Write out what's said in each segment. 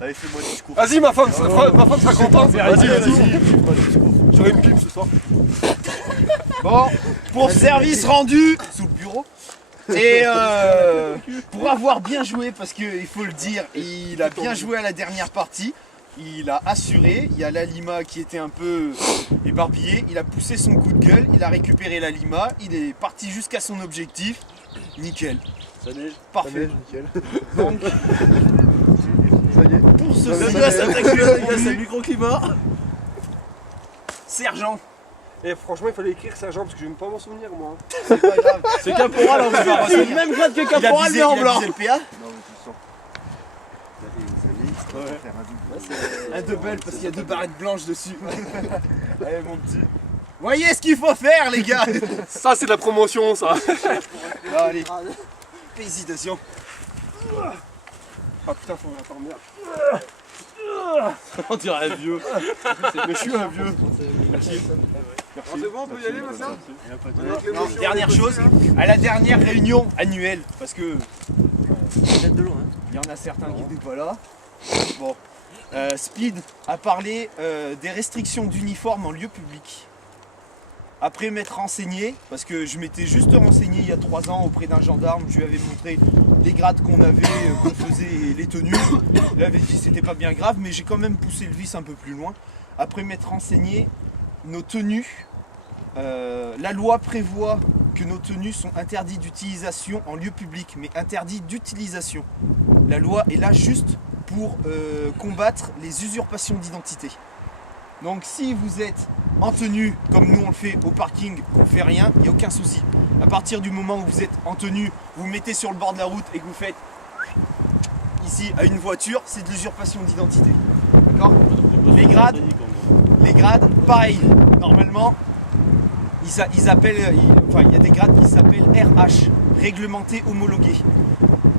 Allez, fais-moi le discours. Vas-y, ma femme sera contente. Vas-y. J'aurai une pipe ce soir. Bon, pour service rendu sous le bureau. Et pour avoir bien joué, parce qu'il faut le dire, il a bien joué à la dernière partie. Il a assuré, il y a la Lima qui était un peu éparpillée, il a poussé son coup de gueule, il a récupéré la Lima, il est parti jusqu'à son objectif. Nickel. Ça neige. Parfait. Nickel. Donc, Ça y est. pour ce Les gars, c'est le microclimat. sergent, Et franchement, il fallait écrire sergent parce que je n'aime pas m'en souvenir, moi. c'est pas grave. C'est caporal en fait. C'est le même grade que Il a caporal visé, mais en il a blanc. visé le PA. Non, mais tu sens. Un double parce qu'il y a 2 barrettes blanches dessus. Allez mon petit. Voyez ce qu'il faut faire les gars. Ça, c'est de la promotion, ça. Allez. Félicitations. Ah putain, faut attendre, merde. On dirait un vieux. Mais je suis un vieux. Merci. C'est bon, on peut y aller maintenant. Non, dernière chose, à la dernière réunion annuelle, parce que il y en a certains qui n'étaient pas là. Bon, Speed a parlé des restrictions d'uniforme en lieu public. Après m'être renseigné, parce que je m'étais juste renseigné il y a 3 ans auprès d'un gendarme, je lui avais montré les grades qu'on avait, qu'on faisait et les tenues. Il avait dit que c'était pas bien grave, mais j'ai quand même poussé le vice un peu plus loin. Après m'être renseigné, nos tenues, la loi prévoit que nos tenues sont interdites d'utilisation en lieu public, mais interdites d'utilisation. La loi est là juste pour combattre les usurpations d'identité. Donc si vous êtes en tenue, comme nous on le fait au parking, on fait rien, il n'y a aucun souci. À partir du moment où vous êtes en tenue, vous vous mettez sur le bord de la route et que vous faites ici à une voiture, c'est de l'usurpation d'identité. D'accord ? Les grades, pareil. Normalement, ils appellent, il y a des grades qui s'appellent RH, réglementés homologués.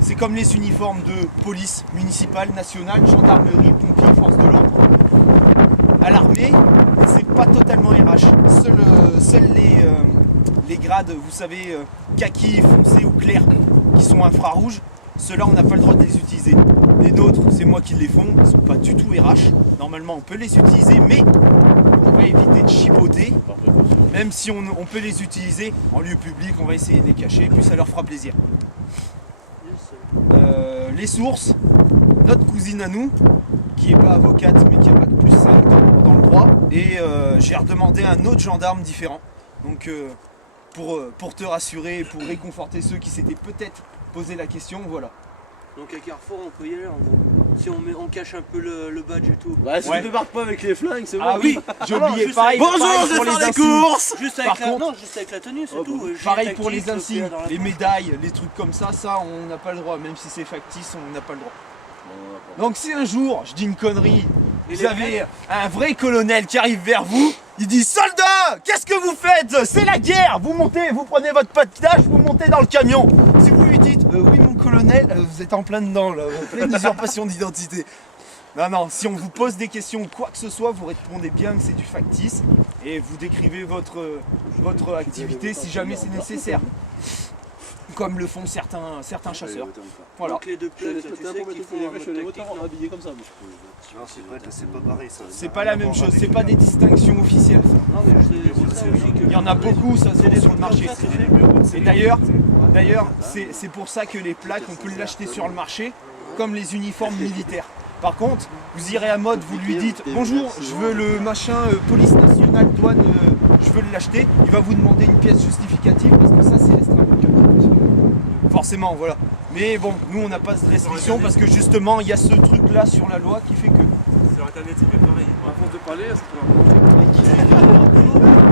C'est comme les uniformes de police municipale, nationale, gendarmerie, pompiers, forces de l'ordre. À l'armée, c'est pas totalement RH. Seuls les grades, vous savez, kaki, foncé ou clair, qui sont infrarouges, ceux-là on n'a pas le droit de les utiliser. Les nôtres, c'est moi qui les font, ils sont pas du tout RH. Normalement on peut les utiliser, mais on va éviter de chipoter. Même si on peut les utiliser en lieu public, on va essayer de les cacher, puis ça leur fera plaisir. Les sources, notre cousine à nous, qui n'est pas avocate mais qui a bac plus 5 dans le droit, et j'ai redemandé un autre gendarme différent. Donc pour te rassurer, pour réconforter ceux qui s'étaient peut-être posé la question, voilà. Donc à Carrefour on peut y aller en gros. Si on cache un peu le badge et tout. Bah, si tu débarques pas avec les flingues, c'est bon. Ah oui, j'ai oublié, juste pareil. avec- Bonjour, pareil je pour vais faire les les insignes. courses. Juste Par avec la, contre- non, juste avec la tenue, c'est tout. Gilet Pareil pour les tactique, insignes, dans la les poche. médailles, les trucs comme ça, on n'a pas le droit. Même si c'est factice, on n'a pas le droit. Donc si un jour, je dis une connerie, Et vous les avez un vrai colonel qui arrive vers vous, il dit « Soldats, qu'est-ce que vous faites? C'est la guerre! Vous montez, vous prenez votre patinage, vous montez dans le camion. » Si vous lui dites « Oui mon colonel, vous êtes en plein dedans, là, en pleine usurpation d'identité. » Non, si on vous pose des questions ou quoi que ce soit, vous répondez bien que c'est du factice et vous décrivez votre activité si jamais c'est nécessaire. Comme le font certains chasseurs. Voilà. Donc les deux plaques, tu sais qu'ils font un mode tactique, non habillé comme ça. Non, c'est pas pareil ça. C'est pas la même chose, c'est pas des distinctions officielles. Non mais c'est ça aussi que... Il y en a beaucoup, ça se vend sur le marché. Et d'ailleurs, c'est pour ça que les plaques, on peut l'acheter sur le marché, comme les uniformes militaires. Par contre, vous irez à mode, vous lui dites « Bonjour, je veux le machin police nationale, douane, je veux l'acheter », il va vous demander une pièce justificative parce que ça c'est restreint. Forcément, voilà. Mais bon, nous on n'a pas de restriction parce que justement il y a ce truc là sur la loi qui fait que... Sur internet, c'est pas pareil. À force de parler, ça te fait